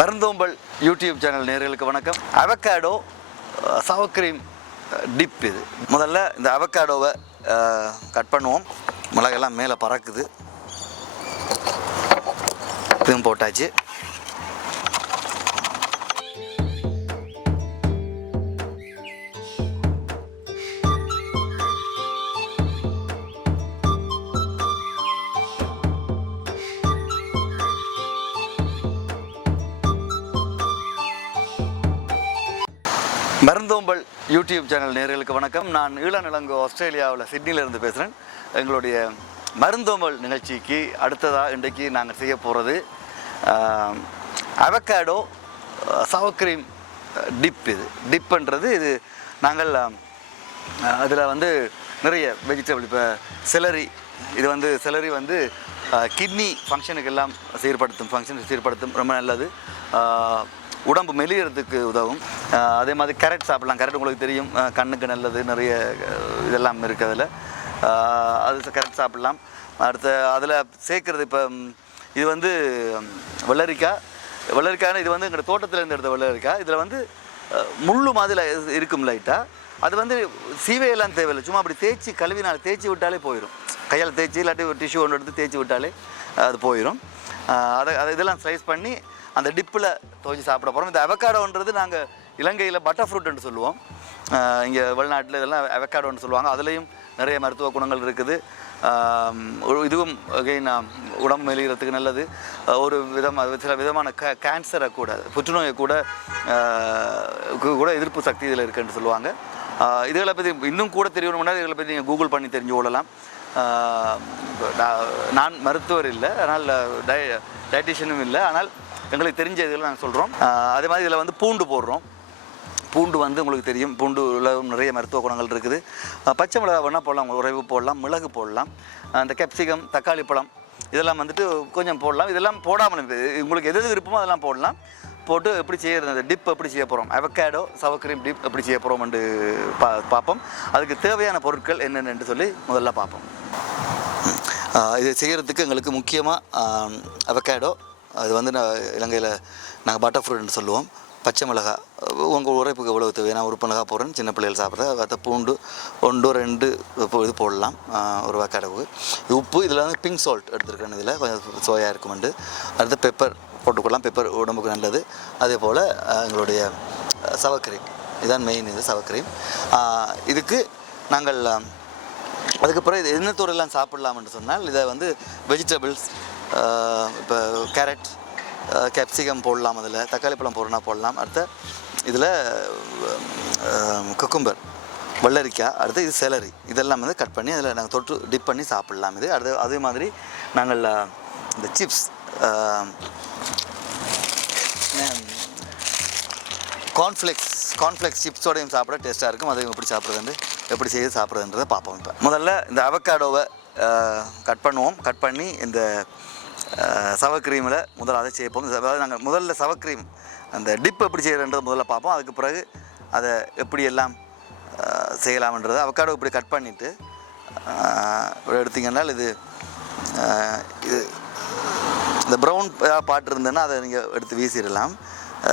மருந்தோம்பல் YouTube channel நேயர்களுக்கு வணக்கம். Avocado சவர் க்ரீம் டிப். இது முதல்ல இந்த அவகாடோவை கட் பண்ணுவோம். மிளகெல்லாம் மேலே பறக்குது. இதுவும் போட்டாச்சு. மருந்தோம்பல் யூடியூப் சேனல் நேயர்களுக்கு வணக்கம். நான் ஈழநிலங்கோ ஆஸ்திரேலியாவில் சிட்னியிலேருந்து பேசுகிறேன். எங்களுடைய மருந்தோம்பல் நிகழ்ச்சிக்கு அடுத்ததாக இன்றைக்கு நாங்கள் செய்ய போகிறது அவகாடோ சவர் க்ரீம் டிப். இது டிப்புன்றது இது நாங்கள் அதில் நிறைய வெஜிடபிள், இப்போ செலரி, இது செலரி கிட்னி ஃபங்க்ஷனுக்கெல்லாம் சீர்படுத்தும் ரொம்ப நல்லது. உடம்பு மெலியறதுக்கு உதவும். அதே மாதிரி கேரட் சாப்பிடலாம். கேரட் உங்களுக்கு தெரியும், கண்ணுக்கு நல்லது. நிறைய இதெல்லாம் இருக்குது அதில். அது கேரட் சாப்பிடலாம். அடுத்து அதில் சேர்க்குறது இப்போ இது வெள்ளரிக்காய் இது எங்கள் தோட்டத்திலேருந்து எடுத்த வெள்ளரிக்காய். இதில் முள்ளு மாதிரி இருக்கும் லைட்டாக. அது சீவையெல்லாம் தேவையில்லை. சும்மா அப்படி தேய்ச்சி விட்டாலே போயிடும். கையால் தேய்ச்சி இல்லாட்டி ஒரு டிஷ்யூ ஒன்று எடுத்து தேய்ச்சி விட்டாலே அது போயிடும். அதை இதெல்லாம் ஸ்லைஸ் பண்ணி அந்த டிப்பில் துவைச்சி சாப்பிட போகிறோம். இந்த அவகாடோன்றது நாங்கள் இலங்கையில் பட்டர் ஃப்ரூட்டுன்னு சொல்லுவோம். இங்கே வெளிநாட்டில் இதெல்லாம் அவகாடோன்னு சொல்லுவாங்க. அதுலேயும் நிறைய மருத்துவ குணங்கள் இருக்குது. இதுவும் உடம்பு மெலிகிறதுக்கு நல்லது. சில விதமான கேன்சரை கூட, புற்றுநோயை கூட எதிர்ப்பு சக்தி இதில் இருக்குன்னு சொல்லுவாங்க. இதுகளை பற்றி இன்னும் கூட தெரியணும்னா இதுகளை பற்றி நீங்கள் கூகுள் பண்ணி தெரிஞ்சு கொள்ளலாம். நான் மருத்துவர் இல்லை, ஆனால் டயட்டிஷியனும் இல்லை, ஆனால் எங்களுக்கு தெரிஞ்ச இதில் நாங்கள் சொல்கிறோம். அதே மாதிரி இதில் பூண்டு போடுறோம். பூண்டு உங்களுக்கு தெரியும், பூண்டுல நிறைய மருத்துவ குணங்கள் இருக்குது. பச்சை மிளகாய் வேணால் போடலாம், உறைவு போடலாம், மிளகு போடலாம், அந்த கேப்சிகம், தக்காளி பழம் இதெல்லாம் கொஞ்சம் போடலாம். இதெல்லாம் போடாமல் உங்களுக்கு எது விருப்பமோ அதெல்லாம் போடலாம். போட்டு எப்படி செய்கிறது, அந்த டிப் எப்படி செய்ய போகிறோம், அவகாடோ சவர் க்ரீம் டிப் எப்படி செய்ய போகிறோம்னு பார்ப்போம். அதுக்கு தேவையான பொருட்கள் என்னென்னு சொல்லி முதல்ல பார்ப்போம். இது செய்கிறதுக்கு எங்களுக்கு முக்கியமாக அவகாடோ, அது இலங்கையில் நாங்கள் பட்டர் ஃப்ரூட்னு சொல்லுவோம். பச்சை மிளகாய் உங்கள் உரைப்புக்கு எவ்வளோ தேவையான ஒரு மிளகா போடுறேன். சின்ன பிள்ளைகள் சாப்பிட்றது. அதை பூண்டு 1-2 இது போடலாம் ஒரு அவகாடோவுக்கு. உப்பு இதில் பிங்க் சால்ட் எடுத்துருக்கேன். இதில் கொஞ்சம் சோயா இருக்குமெண்டு. அடுத்து பெப்பர் போட்டுக்கொள்ளலாம். பெப்பர் உடம்புக்கு நல்லது. அதே போல் எங்களுடைய சவர் க்ரீம், இதுதான் மெயின். இது சவர் க்ரீம். இதுக்கு நாங்கள் அதுக்கு பிறகு இது என்ன தோடெல்லாம் சாப்பிட்லாம்னு சொன்னால், இதை வெஜிடபிள்ஸ், இப்போ கேரட், கேப்சிகம் போடலாம். அதில் தக்காளி பழம் போடலாம். அடுத்த இதில் குக்கும்பர், வெள்ளரிக்காய், அடுத்து இது செலரி, இதெல்லாம் கட் பண்ணி அதில் நாங்கள் தொட்டு டிப் பண்ணி சாப்பிட்லாம். இது அடுத்து அதே மாதிரி நாங்கள் இந்த சிப்ஸ், கார்ன்ஃப்ளெக்ஸ் சிப்ஸோடையும் சாப்பிட டேஸ்ட்டாக இருக்கும். அதையும் எப்படி செய்து சாப்பிட்றதுன்றதை பார்ப்போம். இப்போ முதல்ல இந்த அவகாடோவை கட் பண்ணுவோம். கட் பண்ணி இந்த சவர் க்ரீமில் முதல்ல அதை சேர்ப்போம். அதாவது நாங்கள் முதல்ல சவர் க்ரீம் அந்த டிப் எப்படி செய்கிறன்றது முதல்ல பார்ப்போம். அதுக்கு பிறகு அதை எப்படியெல்லாம் செய்யலாம்ன்றது. அவகாடோ இப்படி கட் பண்ணிவிட்டு எடுத்திங்கன்னா இது இந்த ப்ரௌன் பாட்டு இருந்ததுன்னா அதை நீங்கள் எடுத்து வீசிடலாம்.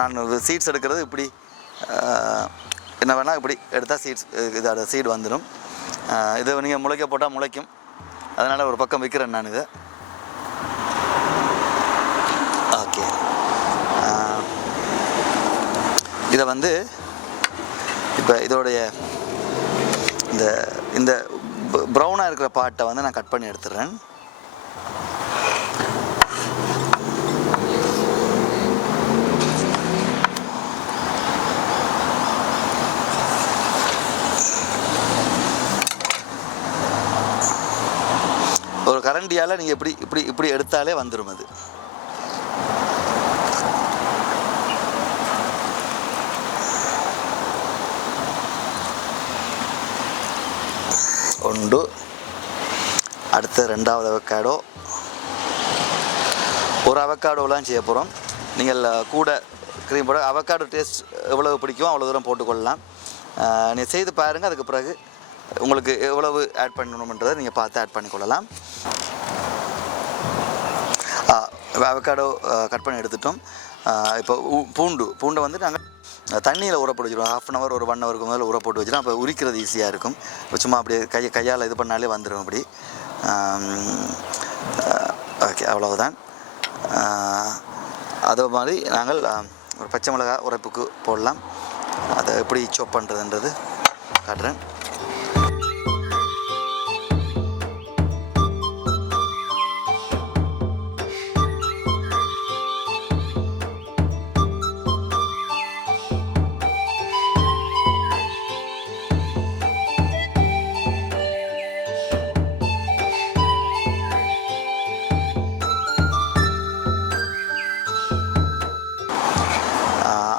நான் சீட்ஸ் எடுக்கிறது இப்படி என்ன வேணால் இப்படி எடுத்தால் இதோட சீடு வந்துடும். இதை நீங்கள் முளைக்க போட்டால் முளைக்கும். அதனால் ஒரு பக்கம் வைக்கிறேன் நான் இதை. ஓகே, இதை இப்போ இதோடைய இந்த ப்ரௌனாக இருக்கிற பாட்டை நான் கட் பண்ணி எடுத்துடுறேன். ஒரு கரண்டியால் நீங்கள் இப்படி எடுத்தாலே வந்துடும். அது ஒன்று. அடுத்த 2வது அவகாடோ. ஒரு அவகாடோலாம் செய்ய போகிறோம். நீங்கள் கூட க்ரீம் போட அவகாடோ டேஸ்ட் எவ்வளவு பிடிக்குமோ அவ்வளோ தூரம் போட்டுக்கொள்ளலாம். நீங்கள் செய்து பாருங்கள். அதுக்கு பிறகு உங்களுக்கு எவ்வளவு ஆட் பண்ணணுன்றதை நீங்கள் பார்த்து ஆட் பண்ணிக்கொள்ளலாம். அவகாடோ கட் பண்ணி எடுத்துட்டோம். இப்போ பூண்டை வந்து நாங்கள் தண்ணியில் ஊற போட்டு வச்சுருவோம். 1/2 hour ஒரு 1 hourக்கு முதல்ல ஊற போட்டு வச்சுருவோம். அப்போ உரிக்கிறது ஈஸியாக இருக்கும். சும்மா அப்படியே கையால் இது பண்ணாலே வந்துடும் அப்படி. ஓகே, அவ்வளவுதான். அதே மாதிரி நாங்கள் ஒரு பச்சை மிளகாய் உரைப்புக்கு போடலாம். அதை எப்படி சாப் பண்ணுறதுன்றது காட்டுறேன்.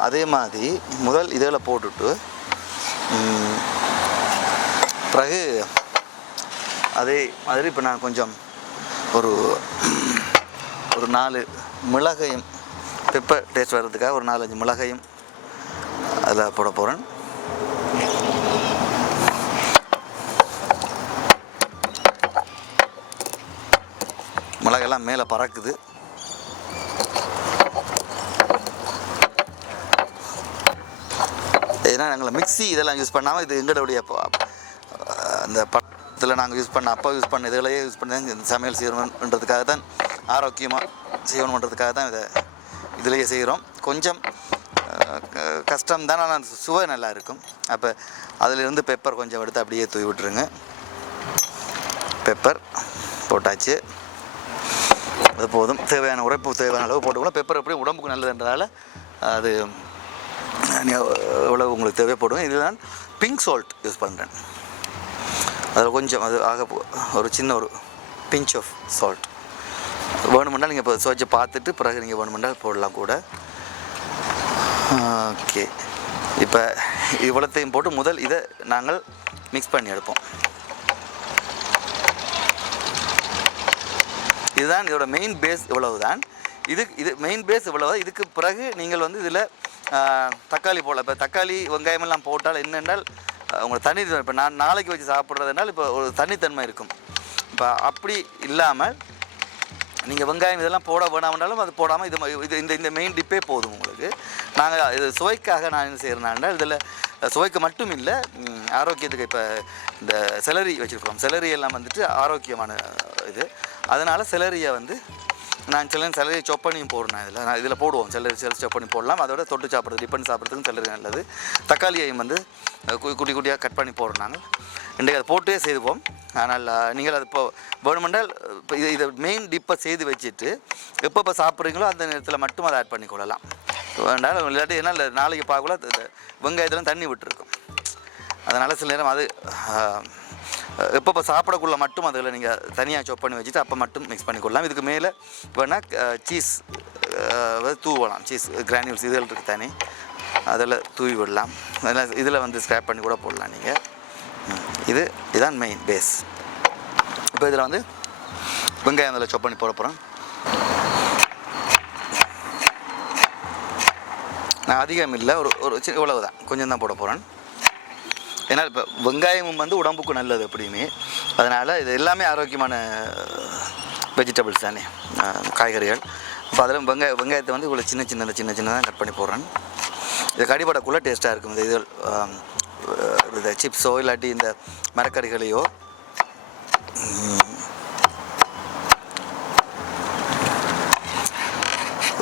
அதே மாதிரி முதல் இதில் போட்டுட்டு பிறகு அதே மாதிரி இப்போ நான் கொஞ்சம் ஒரு 4 மிளகையும் பெப்பர் டேஸ்ட் வர்றதுக்காக ஒரு 4-5 மிளகையும் அதில் போட போகிறேன். மிளகெல்லாம் மேலே பறக்குது. ஏன்னா நாங்கள் மிக்ஸி இதெல்லாம் யூஸ் பண்ணாமல் இது எங்களுடைய அந்த படத்தில் நாங்கள் யூஸ் பண்ண அப்பா யூஸ் பண்ண இதுகளையே யூஸ் பண்ணி தான் சமையல் செய்யணுன்றதுக்காக தான், ஆரோக்கியமாக செய்யணுன்றதுக்காக தான் இதிலேயே செய்கிறோம். கொஞ்சம் கஷ்டம் தான், ஆனால் சுவை நல்லா இருக்கும். அப்போ அதிலிருந்து பெப்பர் கொஞ்சம் எடுத்து அப்படியே தூவி விட்டுருங்க. பெப்பர் போட்டாச்சு, அது போதும். தேவையான உரைப்பு தேவையான அளவு போட்டுக்கலாம். பெப்பர் எப்படியும் உடம்புக்கு நல்லதுன்றதால அது எவ்வளோ உங்களுக்கு தேவைப்படுவேன். இதுதான் பிங்க் சால்ட் யூஸ் பண்ணுறேன். அதில் கொஞ்சம் அது ஒரு சின்ன ஒரு பிஞ்ச் ஆஃப் சால்ட் வேணுமென்றால் நீங்கள் இப்போ சுவைச்சு பார்த்துட்டு பிறகு நீங்கள் வேணுமென்றால் போடலாம் கூட. ஓகே, இப்போ இவ்வளோத்தையும் போட்டு முதல் இதை நாங்கள் மிக்ஸ் பண்ணி எடுப்போம். இதுதான் இதோட மெயின் பேஸ். இவ்வளவு தான் இது மெயின் பேஸ் இவ்வளவு. இதுக்கு பிறகு நீங்கள் வந்து இதில் தக்காளி போடலாம். இப்போ தக்காளி வெங்காயமெல்லாம் போட்டால் என்னென்றால் உங்களுக்கு தண்ணி, இப்போ நான் நாளைக்கு வச்சு சாப்பிட்றதுனால இப்போ ஒரு தண்ணித்தன்மை இருக்கும். இப்போ அப்படி இல்லாமல் நீங்கள் வெங்காயம் இதெல்லாம் போட வேணாம்னாலும் அது போடாமல் இந்த மெயின் டிப்பே போதும் உங்களுக்கு. நாங்கள் இது சுவைக்காக நான் என்ன செய்கிறேன்னா, இதில் சுவைக்கு மட்டும் இல்லை, ஆரோக்கியத்துக்கு இப்போ இந்த செலரி வச்சுருக்கோம். செலரி எல்லாம் வந்துட்டு ஆரோக்கியமான இது. அதனால் செலரியை வந்து நான் செலரி சாப் பண்ணியும் போடுறேன். இதில் போடுவோம். செலரி சாப் பண்ணி போடலாம். அதோட தொட்டு சாப்பிட்றது, டிப்பன் சாப்பிட்றதுக்கும் செலரி நல்லது. தக்காளியையும் வந்து குட்டி குட்டியாக கட் பண்ணி போடுறோம் நாங்கள். இன்றைக்கு அதை போட்டே செய்துவோம். ஆனால் நீங்கள் அது இப்போ வேணுமென்றால் இப்போ இதை மெயின் டிப்பை செய்து வச்சுட்டு எப்போ சாப்பிட்றீங்களோ அந்த நேரத்தில் மட்டும் அதை ஆட் பண்ணிக்கொள்ளலாம். வேண்டாம் இல்லாட்டி ஏன்னா நாளைக்கு பார்க்கல வெங்காயத்தில் தண்ணி விட்டுருக்கும். அதனால் சில நேரம் அது எப்போ சாப்பிடக்குள்ள மட்டும் அதில் நீங்கள் தனியாக சாப் பண்ணி வச்சுட்டு அப்போ மட்டும் மிக்ஸ் பண்ணிக்கொள்ளலாம். இதுக்கு மேலே வேணால் சீஸ் தூவலாம். சீஸ் கிரானியூல்ஸ் இதில் இருக்குது தனி, அதில் தூவி விடலாம். அதெல்லாம் இதில் வந்து ஸ்க்ராப் பண்ணி கூட போடலாம் நீங்கள். இதுதான் மெயின் பேஸ். இப்போ இதில் வந்து வெங்காயம் அதில் சாப் பண்ணி போட போகிறேன். நான் அதிகம் இல்லை, ஒரு இவ்வளவு தான், கொஞ்சம் தான் போட போகிறேன். ஏன்னா இப்போ வெங்காயமும் வந்து உடம்புக்கு நல்லது எப்படியுமே. அதனால் இது எல்லாமே ஆரோக்கியமான வெஜிடபிள்ஸ் தானே, காய்கறிகள். இப்போ அதில் வெங்காயத்தை வந்து இவ்வளோ சின்னதாக கட் பண்ணி போடுறேன். இது கடிபடக்குள்ளே டேஸ்ட்டாக இருக்கும். இந்த சிப்ஸோ இல்லாட்டி இந்த மரக்கறிகளையோ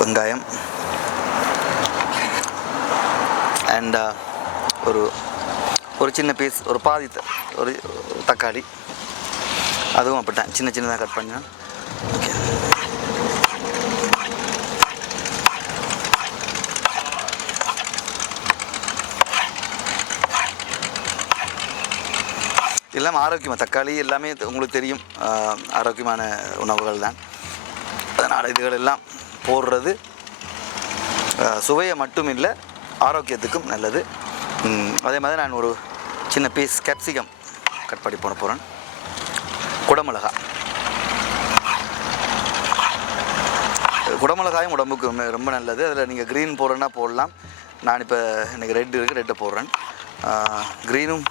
வெங்காயம் அண்ட் ஒரு சின்ன பீஸ், ஒரு பாதி ஒரு தக்காளி, அதுவும் அப்படித்தான் சின்னதாக கட் பண்ணேன். ஓகே, எல்லாமே ஆரோக்கியமாக, தக்காளி எல்லாமே உங்களுக்கு தெரியும் ஆரோக்கியமான உணவுகள் தான். அதனால் இதுகள் எல்லாம் போடுறது சுவையை மட்டும் இல்லை, ஆரோக்கியத்துக்கும் நல்லது. அதே மாதிரி நான் ஒரு சின்ன பீஸ் கேப்சிகம் கட் பண்ணி போட போகிறேன். குடமிளகாயும் உடம்புக்கு ரொம்ப நல்லது. அதில் நீங்கள் க்ரீன் போடுறேன்னா போடலாம். நான் இப்போ எனக்கு ரெட் இருக்குது, ரெட்டை போடுறேன். க்ரீனும்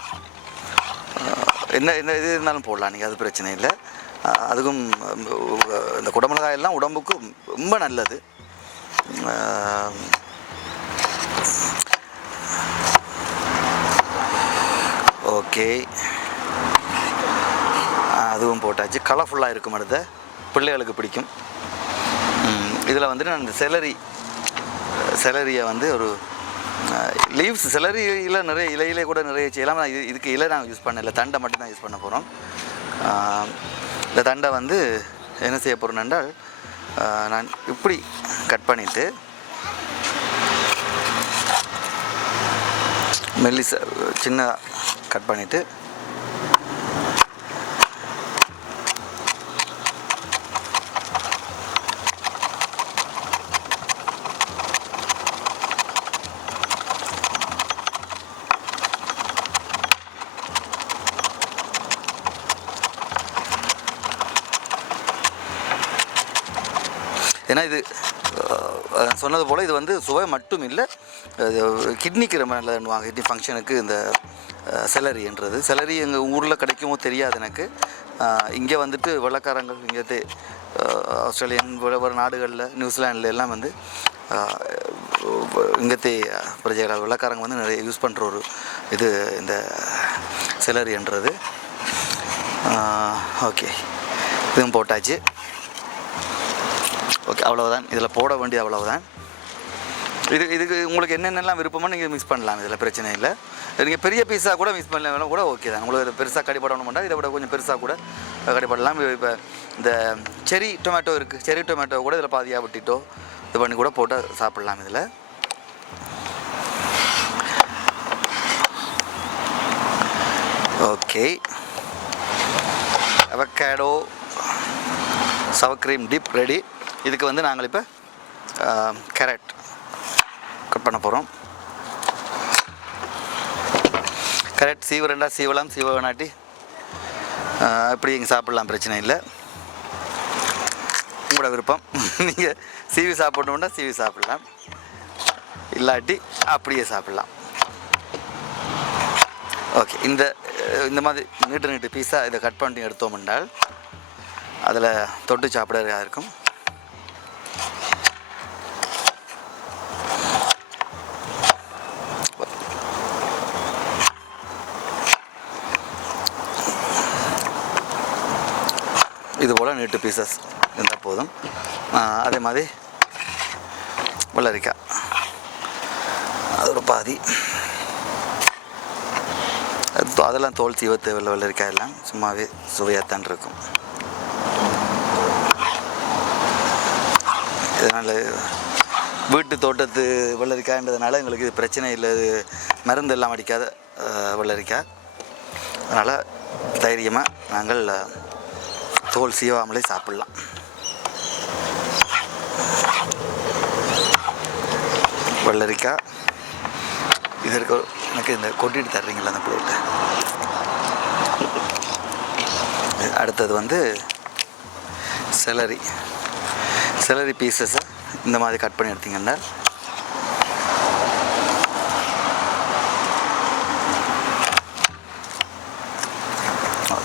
என்ன இது இருந்தாலும் போடலாம் நீங்கள், அது பிரச்சனை இல்லை. அதுக்கும் இந்த குடமிளகாயெல்லாம் உடம்புக்கு ரொம்ப நல்லது. ஓகே, அதுவும் போட்டாச்சு. கலர்ஃபுல்லாக இருக்கும். அடுத்த பிள்ளைகளுக்கு பிடிக்கும். இதில் வந்துட்டு நான் இந்த செலரியை வந்து ஒரு லீவ்ஸ், செலரியில் நிறைய இலையிலே கூட நிறைய செய்யலாம். இதுக்கு இலை நாங்கள் யூஸ் பண்ணல, தண்டை மட்டும் தான் யூஸ் பண்ண போகிறோம். இந்த தண்டை வந்து என்ன செய்ய போகிறோம் என்றால், நான் இப்படி கட் பண்ணிவிட்டு மெல்லிசா சின்ன கட் பண்ணிவிட்டு ஏன்னா இது சொன்னது போல் இது வந்து சுவை மட்டும் இல்லை, கிட்னிக்கு ரொம்ப நல்லதுன்னுவாங்க. கிட்னி ஃபங்க்ஷனுக்கு இந்த செலரி எங்கள் ஊரில் கிடைக்குமோ தெரியாது எனக்கு. இங்கே வந்துட்டு வெள்ளைக்காரங்கள் இங்கே ஆஸ்திரேலியன் வேறு நாடுகளில், நியூசிலாண்டில் எல்லாம் வந்து இங்கத்தே பிரஜைகள் வெள்ளைக்காரங்க வந்து நிறைய யூஸ் பண்ணுற ஒரு இது இந்த செலரின்றது. ஓகே, இதுவும் போட்டாச்சு. ஓகே, அவ்வளோதான். இதில் போட வேண்டியது அவ்வளவுதான். இதுக்கு உங்களுக்கு என்னென்னலாம் விருப்பமோ நீங்கள் மிக்ஸ் பண்ணலாம், இதில் பிரச்சனை இல்லை. நீங்கள் பெரிய பீஸாக கூட மிக்ஸ் பண்ணலாம் கூட ஓகே தான். உங்களுக்கு பெருசாக கடிப்படணும்னா இதை விட கொஞ்சம் பெருசாக கூட கடிப்படலாம். இப்போ இந்த செரி டொமேட்டோ இருக்குது, செரி டொமேட்டோ கூட இதில் பாதியாக விட்டுட்டோ இது பண்ணி கூட போட்டு சாப்பிட்லாம். இதில் okay, avocado sour cream dip ready. இதுக்கு வந்து நாங்கள் இப்போ கேரட் கட் பண்ண போகிறோம். கேரட் சீவரண்டா சீவலாம், சீவ வேணாட்டி இப்படி இங்கே சாப்பிட்லாம், பிரச்சனை இல்லை. உங்களோட விருப்பம். நீங்கள் சீவி சாப்பிடணுன்னா சீவி சாப்பிட்லாம், இல்லாட்டி அப்படியே சாப்பிட்லாம். ஓகே, இந்த மாதிரி நீட்டு பீஸாக இதை கட் பண்ணி எடுத்தோம் என்றால் அதில் தொட்டு சாப்பிட இருக்கும். இது போல் நீட்டு பீசஸ் இருந்தால் போதும். அதே மாதிரி வெள்ளரிக்காய் அது ஒரு பாதி, அதெல்லாம் தோல் சீவ தேவையில்லை. வெள்ளரிக்காய் எல்லாம் சும்மாவே சுவையாகத்தான் இருக்கும். இதனால் வீட்டு தோட்டத்து வெள்ளரிக்காய்ன்றதுனால எங்களுக்கு இது பிரச்சனை இல்லை. இது மருந்து எல்லாம் அடிக்காத வெள்ளரிக்காய். அதனால் தைரியமாக நாங்கள் தோல் சீவாமலே சாப்பிட்லாம். வெள்ளரிக்காய் இதற்கு எனக்கு இந்த கொட்டிட்டு தர்றீங்களா அந்த பிளேட்டை. அடுத்தது வந்து செலரி பீசஸை இந்த மாதிரி கட் பண்ணி எடுத்தீங்கன்னா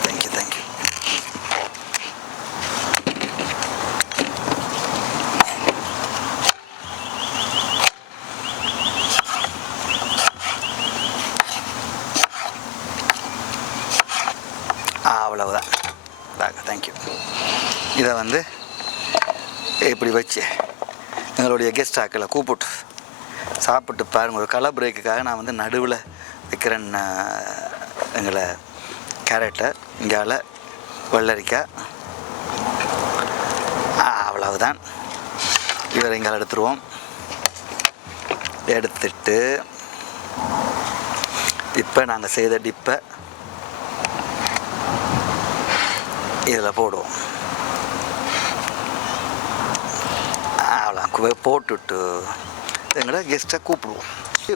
தேங்க்யூ. அவ்வளவுதான். தேங்க்யூ. இதை வந்து இப்படி வச்சு எங்களுடைய கெஸ்ட் ஆக்களை கூப்பிட்டு சாப்பிட்டு பாருங்கள். ஒரு கலர் பிரேக்குக்காக நான் வந்து நடுவில் வைக்கிறேன் எங்களை கேரட்டை, இங்கால வெள்ளரிக்காய். அவ்வளவுதான். இவரை இங்கால எடுத்துருவோம். எடுத்துட்டு இப்போ நாங்கள் செய்த டிப்பை இதில் போடுவோம். அவ்வளோ போட்டுவிட்டு எங்களோட கெஸ்ட்டை கூப்பிடுவோம்.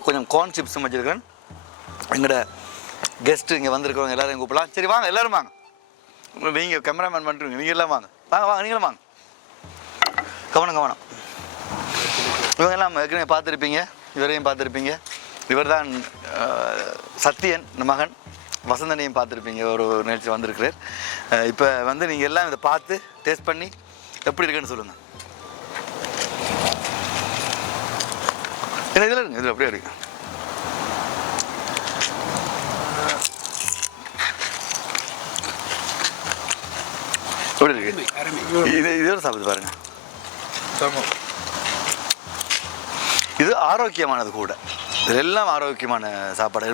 கொஞ்சம் கார்ன் சிப்ஸும் வச்சுருக்கேன். எங்களோட கெஸ்ட்டு இங்கே வந்திருக்கிறவங்க எல்லோரும் கூப்பிடலாம். சரி வாங்க, எல்லோரும் வாங்க. நீங்கள் கேமராமேன் பண்ணுறீங்க, நீங்கள் எல்லாம் வாங்க வாங்க நீங்களும் வாங்க. கவனம். இவங்கெல்லாம் ஏற்கனவே பார்த்துருப்பீங்க, இவரையும் பார்த்துருப்பீங்க. இவர் தான் சத்தியன் மகன். வசந்தனையும் பார்த்துருப்பீங்க, ஒரு நிகழ்ச்சி வந்திருக்கிறார். இப்போ வந்து நீங்கள் எல்லாம் இதை பார்த்து டேஸ்ட் பண்ணி எப்படி இருக்குன்னு சொல்லுங்கள். ஏன்னா இதில் இருங்க, இதில் அப்படியே இருக்கு. எப்படி இருக்கு? இதோட சாப்பிட்டு பாருங்க. இது ஆரோக்கியமானது கூட. இதெல்லாம் ஆரோக்கியமான சாப்பாடு.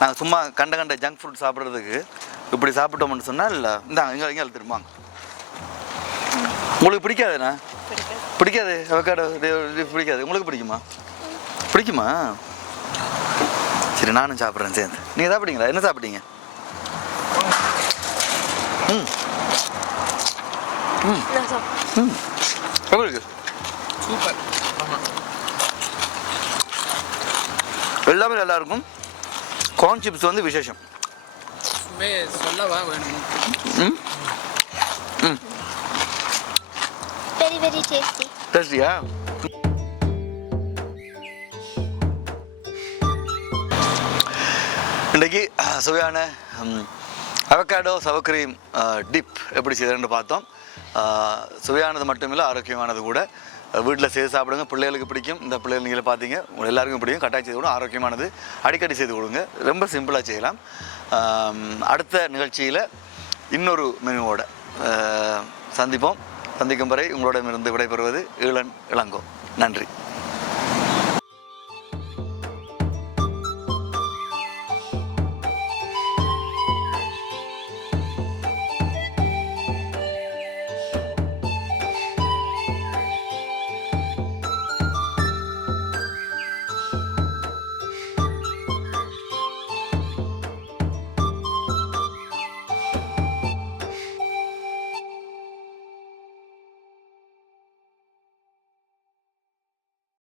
நாங்கள் சும்மா கண்ட ஜங்க் ஃபுட் சாப்பிட்றதுக்கு இப்படி சாப்பிட்டோம்னு சொன்னால் இல்லை. இந்தாங்க இங்கே திரும்பாங்க. உங்களுக்கு பிடிக்காதுண்ணா? பிடிக்காது. அவக்காடோ பிடிக்காது. உங்களுக்கு பிடிக்குமா? பிடிக்குமா? சரி, நானும் சாப்பிட்றேன் சேர்ந்து. நீங்கள் சாப்பிட்டீங்களா? என்ன சாப்பிட்டீங்க? ம் ம் ம் எப்படி இருக்கு? சூப்பர். எல்லாமே நல்லா இருக்கும். கார்ன் சிப்ஸ் வந்து விசேஷம். சொல்லவா வேணும்? ம் ம் வெரி வெரி டேஸ்டி. டேஸ்டியா? இன்றைக்கி சுவையான அவகாடோ சவர் கிரீம் டிப் எப்படி செய்யறதுன்னு பார்த்தோம். சுவையானது மட்டுமில்லை, ஆரோக்கியமானது கூட. வீட்டில் செய்து சாப்பிடுங்க. பிள்ளைகளுக்கு பிடிக்கும். இந்த பிள்ளைகள் நீங்களே பார்த்தீங்க, எல்லாருக்கும் பிடிக்கும். கட்டாயம் செய்து கொடுங்க. ஆரோக்கியமானது, அடிக்கடி செய்து கொடுங்க. ரொம்ப சிம்பிளாக செய்யலாம். அடுத்த நிகழ்ச்சியில் இன்னொரு மெனுவோட சந்திப்போம். சந்திக்கும் வரை உங்களிடமிருந்து விடைபெறுவது ஈழன் இளங்கோ. நன்றி.